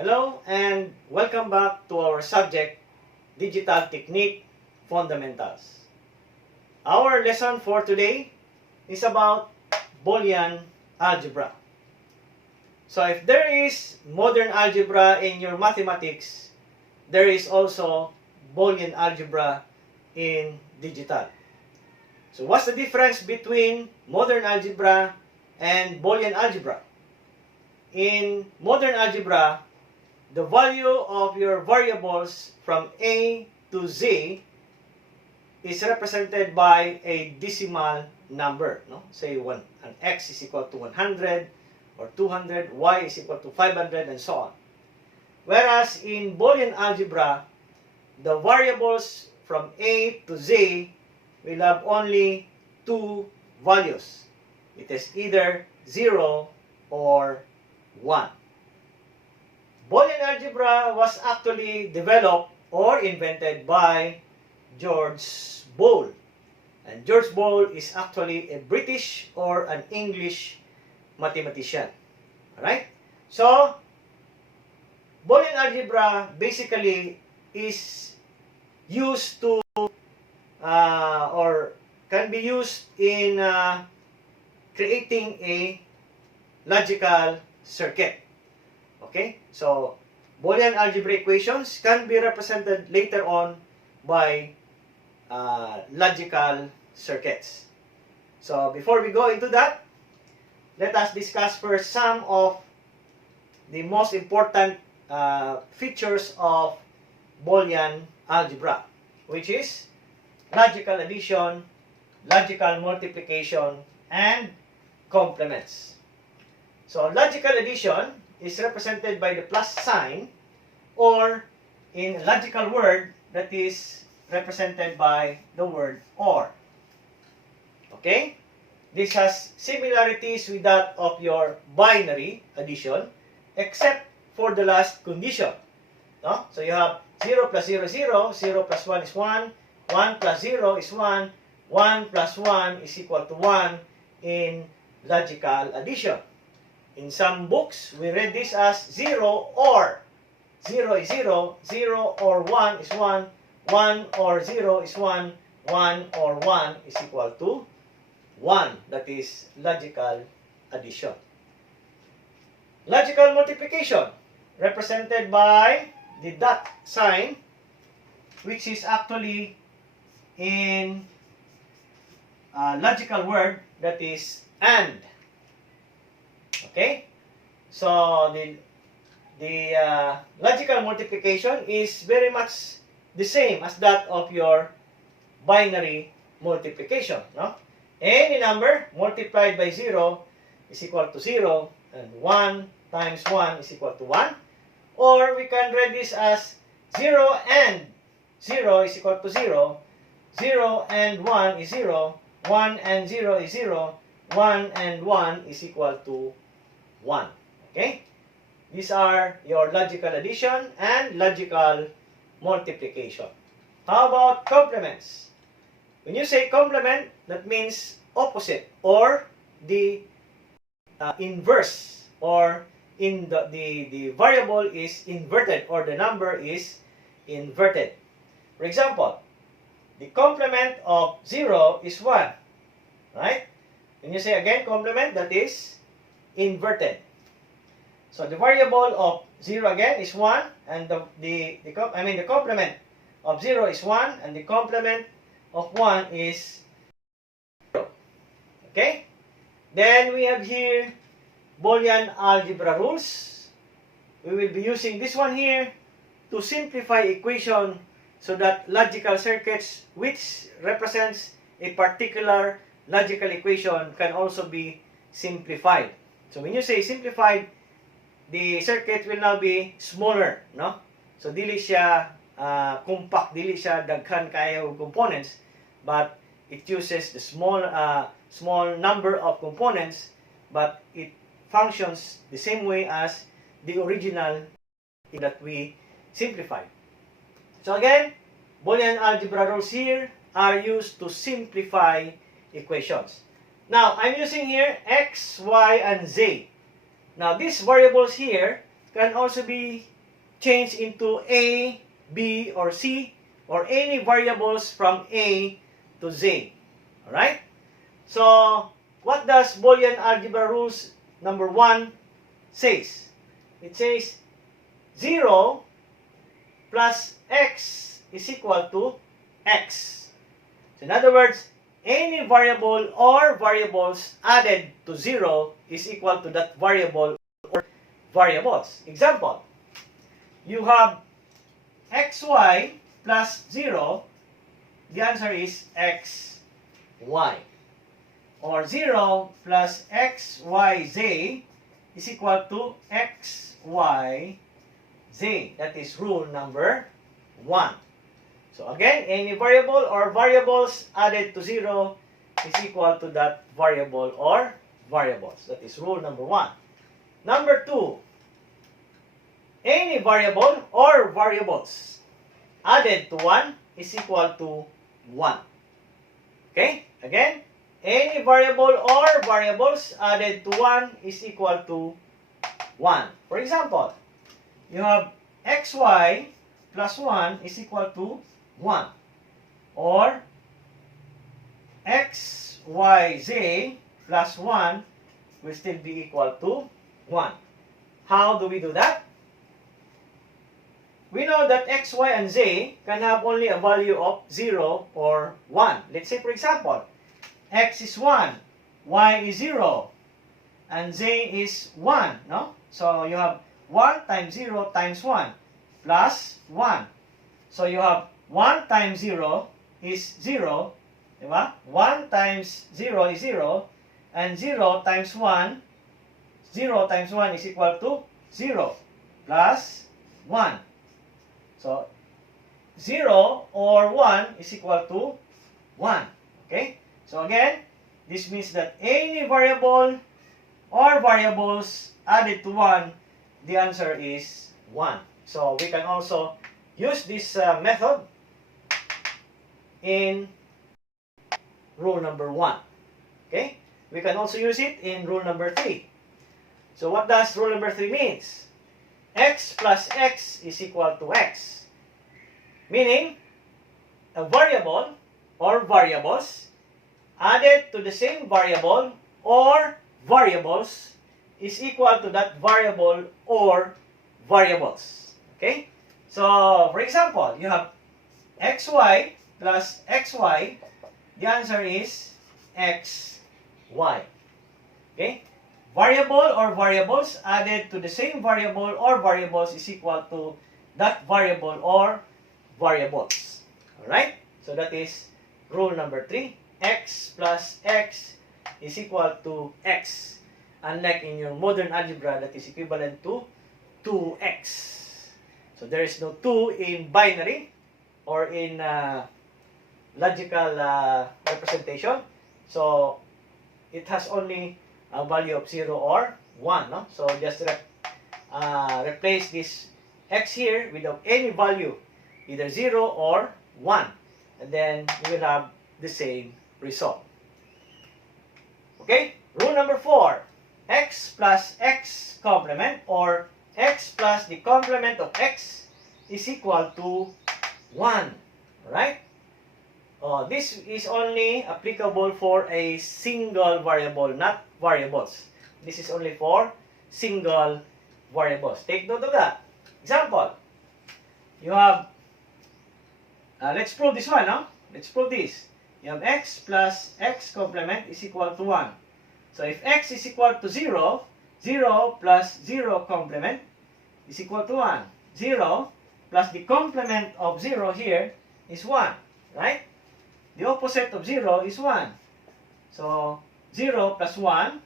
Hello and welcome back to our subject, Digital Technique Fundamentals. Our lesson for today is about Boolean Algebra. So if there is modern algebra in your mathematics, there is also Boolean Algebra in digital. So what's the difference between modern algebra and Boolean Algebra? In modern algebra, the value of your variables from A to Z is represented by a decimal number. No? Say an X is equal to 100 or 200, Y is equal to 500, and so on. Whereas in Boolean algebra, the variables from A to Z will have only two values. It is either 0 or 1. Boolean algebra was actually developed or invented by George Boole. And George Boole is actually a British or an English mathematician. Alright? So, Boolean algebra basically is used to or can be used in creating a logical circuit. Okay? So, Boolean algebra equations can be represented later on by logical circuits. So, before we go into that, let us discuss first some of the most important features of Boolean algebra, which is logical addition, logical multiplication, and complements. So, logical addition is represented by the plus sign, or in a logical word, that is represented by the word OR. Okay? This has similarities with that of your binary addition, except for the last condition. No? So you have 0 plus 0 is 0, 0 plus 1 is 1, 1 plus 0 is 1, 1 plus 1 is equal to 1 in logical addition. In some books, we read this as 0 or. 0 is 0, 0 or 1 is 1, 1 or 0 is 1, 1 or 1 is equal to 1. That is logical addition. Logical multiplication, represented by the dot sign, which is actually in a logical word, that is AND. Okay? So, the logical multiplication is very much the same as that of your binary multiplication. No? Any number multiplied by 0 is equal to 0, and 1 times 1 is equal to 1. Or we can read this as 0 and 0 is equal to 0, 0 and 1 is 0, 1 and 0 is 0, 1 and 1 is equal to 1. Okay? These are your logical addition and logical multiplication. How about complements? When you say complement, that means opposite or the inverse, or in the variable is inverted, or the number is inverted. For example, the complement of 0 is 1. Right? When you say again complement, that is inverted. So the variable of 0 again is 1, and the complement of 0 is 1, and the complement of 1 is 0. Okay? Then we have here Boolean algebra rules. We will be using this one here to simplify equation so that logical circuits which represents a particular logical equation can also be simplified. So when you say simplified, the circuit will now be smaller, no? So dili siya compact, dili siya daghan kayo components, but it uses the small number of components, but it functions the same way as the original that we simplified. So again, Boolean algebra rules here are used to simplify equations. Now, I'm using here x, y, and z. Now, these variables here can also be changed into A, B, or C, or any variables from A to Z. Alright? So, what does Boolean Algebra rules number 1 says? It says 0 plus x is equal to x. So, in other words, any variable or variables added to 0 is equal to that variable or variables. Example, you have xy plus 0, the answer is xy. Or 0 plus xyz is equal to xyz. That is rule number 1. So again, any variable or variables added to 0 is equal to that variable or variables. That is rule number 1. Number 2, any variable or variables added to 1 is equal to 1. Okay? Again, any variable or variables added to 1 is equal to 1. For example, you have xy plus 1 is equal to 1. Or xyz plus 1 will still be equal to 1. How do we do that? We know that x, y, and z can have only a value of 0 or 1. Let's say, for example, x is 1, y is 0, and z is 1. No? So you have 1 times 0 times 1 plus 1. So you have 1 times 0 is 0. Diba? 1 times 0 is 0. And 0 times 1, 0 times 1 is equal to 0 plus 1. So 0 or 1 is equal to 1. Okay? So again, this means that any variable or variables added to 1, the answer is 1. So we can also use this method in rule number 1. Okay? We can also use it in rule number 3. So what does rule number 3 means? X plus x is equal to x. Meaning, a variable or variables added to the same variable or variables is equal to that variable or variables. Okay? So, for example, you have xy plus xy. The answer is xy. Okay? Variable or variables added to the same variable or variables is equal to that variable or variables. Alright? So that is rule number 3. X plus x is equal to x. Unlike in your modern algebra, that is equivalent to 2x. So there is no 2 in binary or in logical representation. So it has only a value of 0 or 1. No? So just replace this x here with any value, either 0 or 1. And then you will have the same result. Okay? Rule number 4. X plus x complement or x plus the complement of x is equal to 1. Right? This is only applicable for a single variable, not variables. This is only for single variables. Take note of that. Example, you have, let's prove this one, no? Let's prove this. You have x plus x complement is equal to 1. So if x is equal to 0, 0 plus 0 complement is equal to 1. 0 plus the complement of 0 here is 1, right? The opposite of 0 is 1. So 0 plus 1,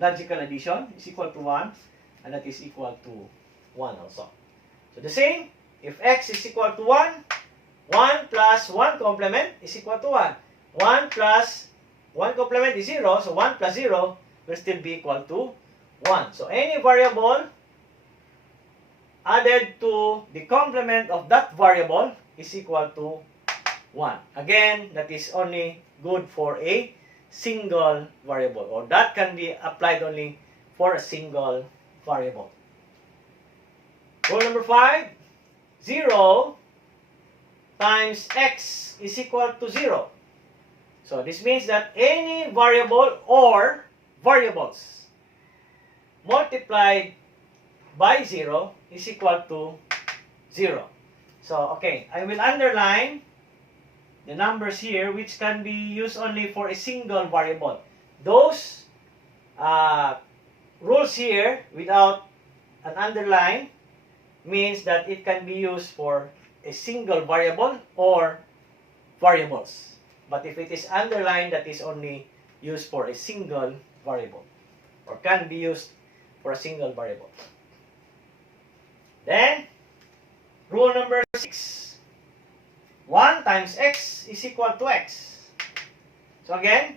logical addition, is equal to 1, and that is equal to 1 also. So the same, if x is equal to 1, 1 plus 1 complement is equal to 1. 1 plus 1 complement is 0, so 1 plus 0 will still be equal to 1. So any variable added to the complement of that variable is equal to 1. Again, that is only good for a single variable, or that can be applied only for a single variable. Rule number 5, 0 times x is equal to 0. So this means that any variable or variables multiplied by 0 is equal to 0. So, okay, I will underline the numbers here which can be used only for a single variable. Those rules here without an underline means that it can be used for a single variable or variables. But if it is underlined, that is only used for a single variable or can be used for a single variable. Then, rule number 6. 1 times x is equal to x. So again,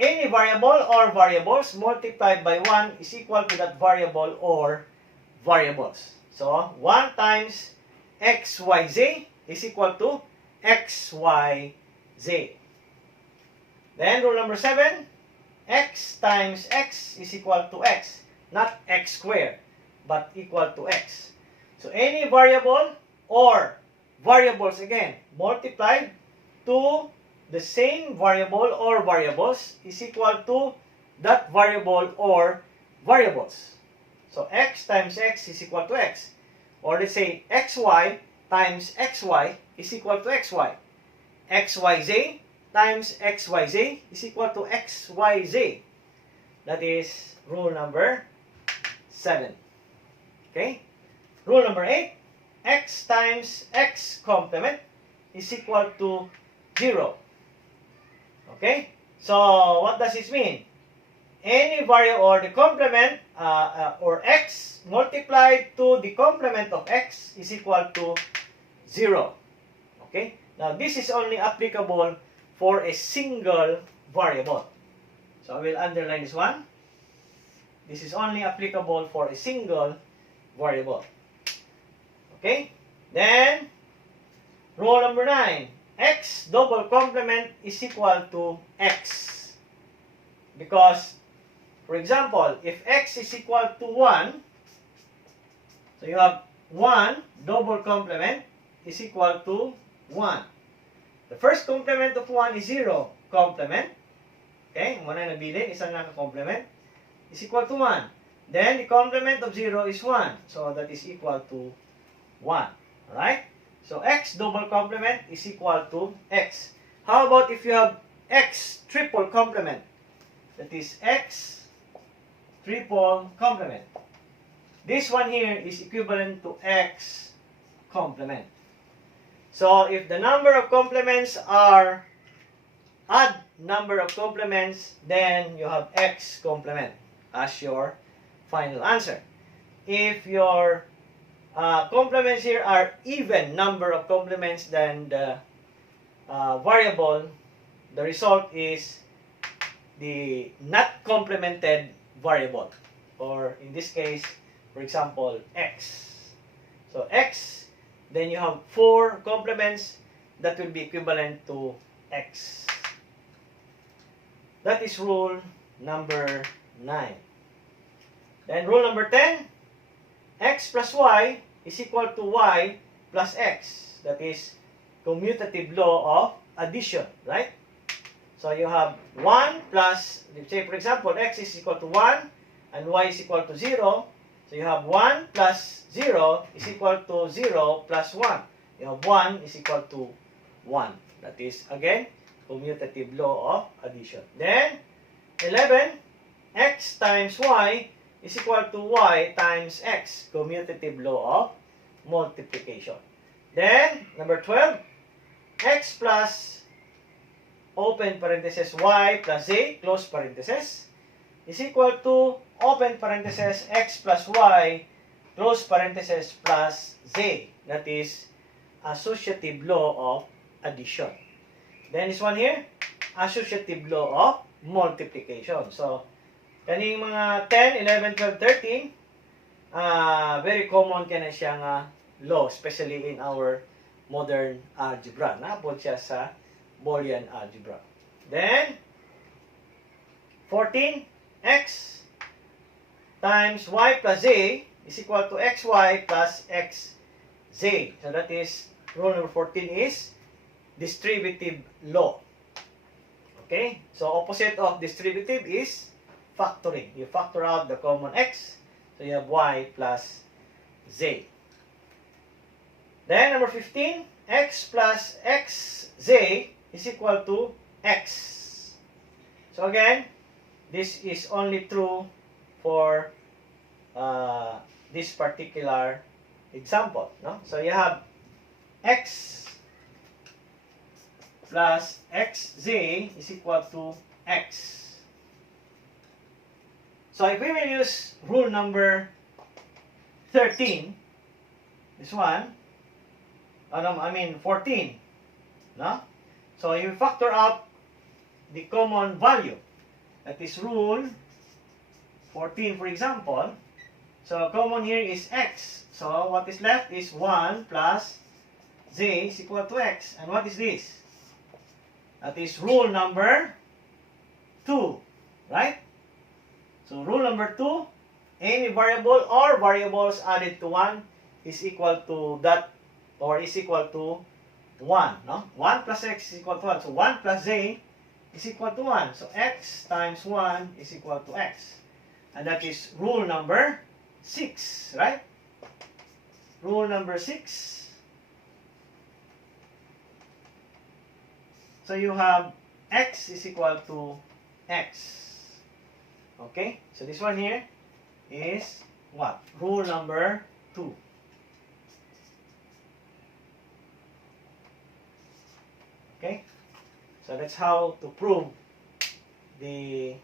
any variable or variables multiplied by 1 is equal to that variable or variables. So 1 times xyz is equal to xyz. Then rule number 7, x times x is equal to x. Not x squared, but equal to x. So any variable or variables again multiplied to the same variable or variables is equal to that variable or variables. So x times x is equal to x. Or let's say xy times xy is equal to xy. xyz times xyz is equal to xyz. That is rule number 7. Okay? Rule number 8, x times x complement is equal to 0. Okay? So, what does this mean? Any variable or the complement or x multiplied to the complement of x is equal to 0. Okay? Now, this is only applicable for a single variable. So, I will underline this one. This is only applicable for a single variable. Okay? Then, rule number 9. X double complement is equal to x. Because, for example, if x is equal to 1, so you have 1 double complement is equal to 1. The first complement of 1 is 0 complement. Okay? Muna nabilin, isang naka-complement is equal to 1. Then, the complement of 0 is 1. So, that is equal to 1. Alright? So, x double complement is equal to x. How about if you have x triple complement? That is x triple complement. This one here is equivalent to x complement. So, if the number of complements are odd number of complements, then you have x complement as your final answer. If your complements here are even number of complements, then the variable, the result is the not complemented variable. Or in this case, for example, x. So x, then you have 4 complements that will be equivalent to x. That is rule number 9. Then rule number 10, x plus y is equal to y plus x. That is commutative law of addition, right? So you have 1 plus, let's say for example, x is equal to 1 and y is equal to 0. So you have 1 plus 0 is equal to 0 plus 1. You have 1 is equal to 1. That is, again, commutative law of addition. Then, 11, x times y is equal to y times x. Commutative law of multiplication. Then, number 12, x plus open parenthesis y plus z close parenthesis is equal to open parenthesis x plus y close parenthesis plus z. That is associative law of addition. Then this one here, associative law of multiplication. So, kaning mga 10, 11, 12, 13, very common ka na siyang law, especially in our modern algebra. Naabot siya sa Boolean Algebra. Then, 14, x times y plus z is equal to xy plus xz. So that is, rule number 14 is distributive law. Okay? So opposite of distributive is factoring. You factor out the common x, so you have y plus z. Then number 15, x plus xz is equal to x. So again, this is only true for this particular example. No? So you have x plus xz is equal to x. So if we will use rule number 13, this one, 14, no? So you factor out the common value. That is rule 14, for example. So common here is x. So what is left is 1 plus z is equal to x. And what is this? That is rule number 2, right? So rule number 2, any variable or variables added to 1 is equal to that, or is equal to 1, no? 1 plus x is equal to 1. So 1 plus z is equal to 1. So x times 1 is equal to x. And that is rule number 6, right? Rule number 6. So you have x is equal to x. Okay? So this one here is what? Rule number 2. Okay? So that's how to prove the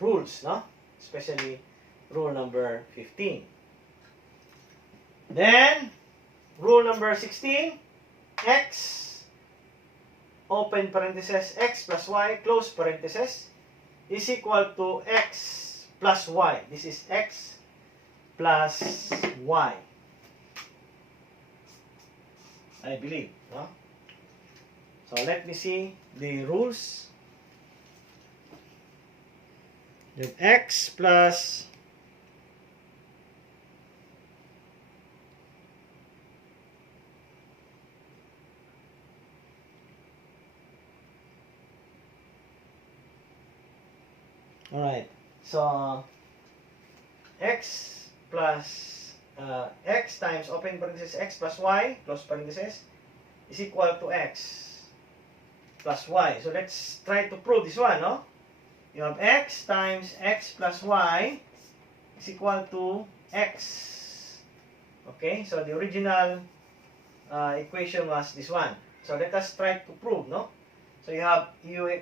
rules, no? Especially rule number 15. Then, rule number 16, x, open parenthesis, x plus y, close parenthesis, is equal to x plus y. This is x plus y. I believe, no? So let me see the rules. You have x plus alright, so x plus x times open parenthesis x plus y, close parenthesis, is equal to x plus y. So let's try to prove this one, no? You have x times x plus y is equal to x. Okay, so the original equation was this one. So let us try to prove, no? So you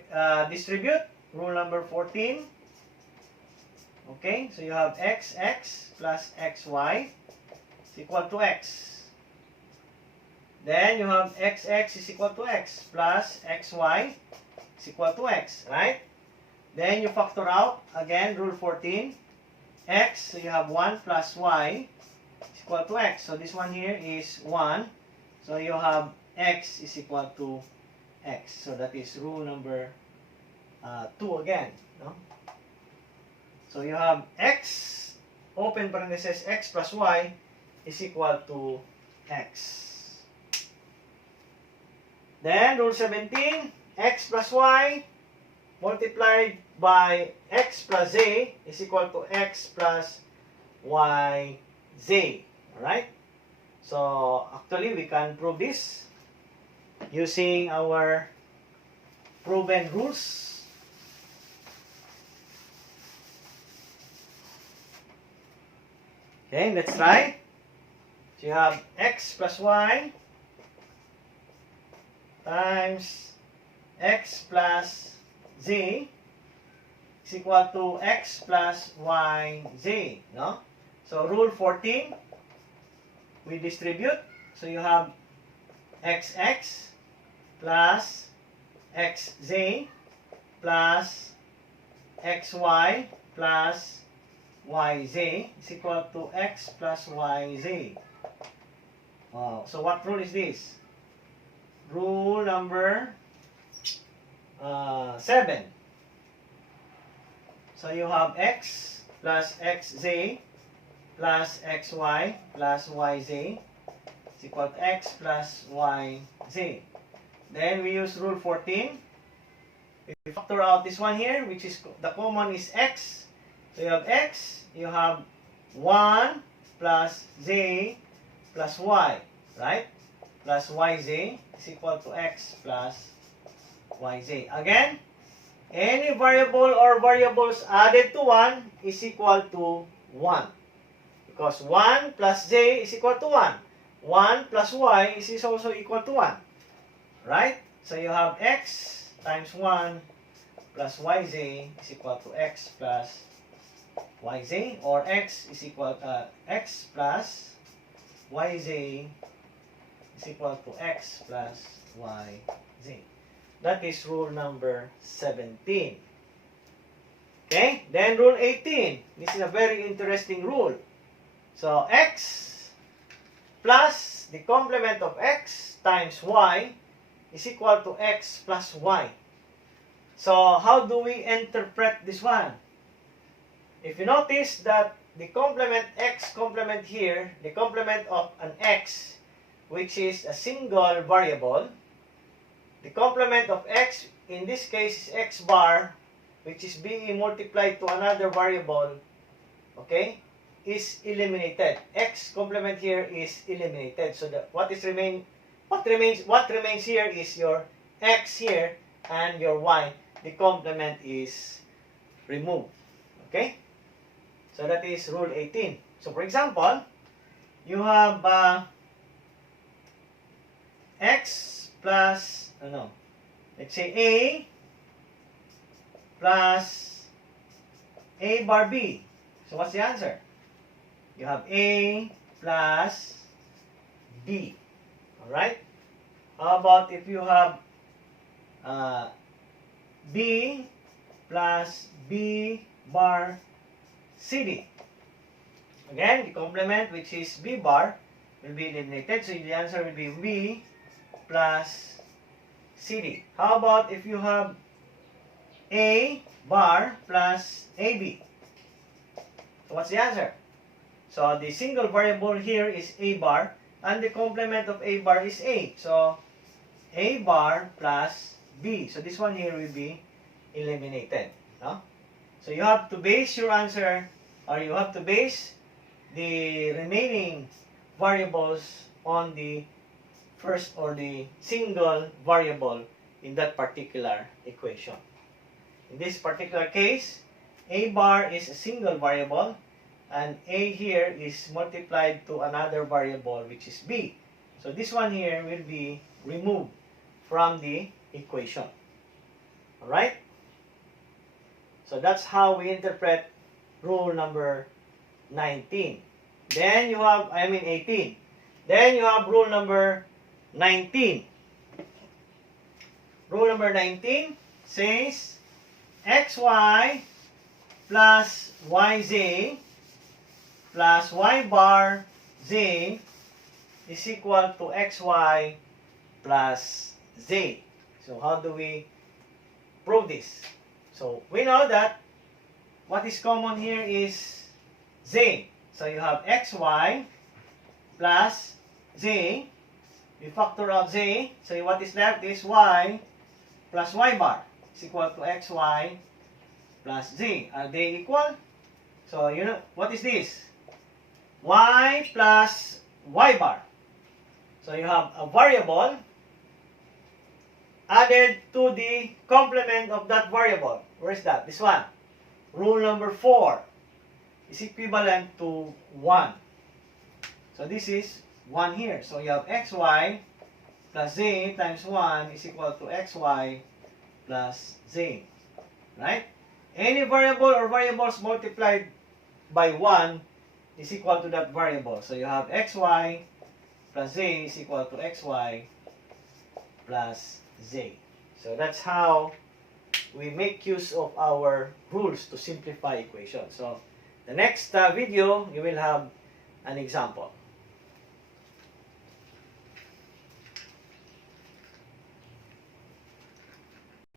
distribute, rule number 14. Okay, so you have xx plus xy is equal to x. Then you have xx is equal to x plus xy is equal to x, right? Then you factor out, again, rule 14, x, so you have 1 plus y is equal to x. So this one here is 1. So you have x is equal to x. So that is rule number 2 again, no? So you have x, open parenthesis, x plus y is equal to x. Then, rule 17, x plus y multiplied by x plus z is equal to x plus y z. Alright? So, actually, we can prove this using our proven rules. Okay, let's try. So, you have x plus y times x plus z is equal to x plus yz, no? So, rule 14, we distribute. So, you have xx plus xz plus xy plus yz is equal to x plus yz. Wow. So, what rule is this? Rule number 7. So you have x plus xz plus xy plus yz is equal to x plus yz. Then we use rule 14. We factor out this one here, which is the common is x. So you have x, you have 1 plus z plus y, right? Plus yz is equal to x plus yz. Again, any variable or variables added to 1 is equal to 1. Because 1 plus z is equal to 1. 1 plus y is also equal to 1. Right? So you have x times 1 plus yz is equal to x plus yz, or x is equal to x plus yz is equal to x plus yz. That is rule number 17. Okay? Then rule 18. This is a very interesting rule. So x plus the complement of x times y is equal to x plus y. So how do we interpret this one? If you notice that the complement x complement here, the complement of an x, which is a single variable, the complement of x in this case is x bar, which is being multiplied to another variable, okay, is eliminated. X complement here is eliminated. So what remains here is your x here and your y. The complement is removed. Okay? So that is rule 18. So for example, you have x plus, let's say a plus a bar b. So what's the answer? You have a plus b. Alright? How about if you have b plus b bar cd? Again, the complement, which is b bar, will be eliminated. So the answer will be b plus cd. How about if you have a bar plus ab? So what's the answer? So the single variable here is a bar, and the complement of a bar is a. So a bar plus b. So this one here will be eliminated. No? So you have to base your answer, or you have to base the remaining variables on the first or the single variable in that particular equation. In this particular case, a bar is a single variable, and a here is multiplied to another variable, which is b. So this one here will be removed from the equation. Alright? So that's how we interpret rule number 19. Then you have, 18. Then you have rule number 19. Rule number 19 says xy plus yz plus y bar z is equal to xy plus z. So how do we prove this? So we know that what is common here is z. So you have xy plus z. We factor out z. So what is left is y plus y bar is equal to xy plus z. Are they equal? So you know, what is this? Y plus y bar. So you have a variable added to the complement of that variable. Where is that? This one. Rule number 4 is equivalent to 1. So this is 1 here. So you have xy plus z times 1 is equal to xy plus z. Right? Any variable or variables multiplied by 1 is equal to that variable. So you have xy plus z is equal to xy plus z. So that's how we make use of our rules to simplify equations. So the next video, you will have an example.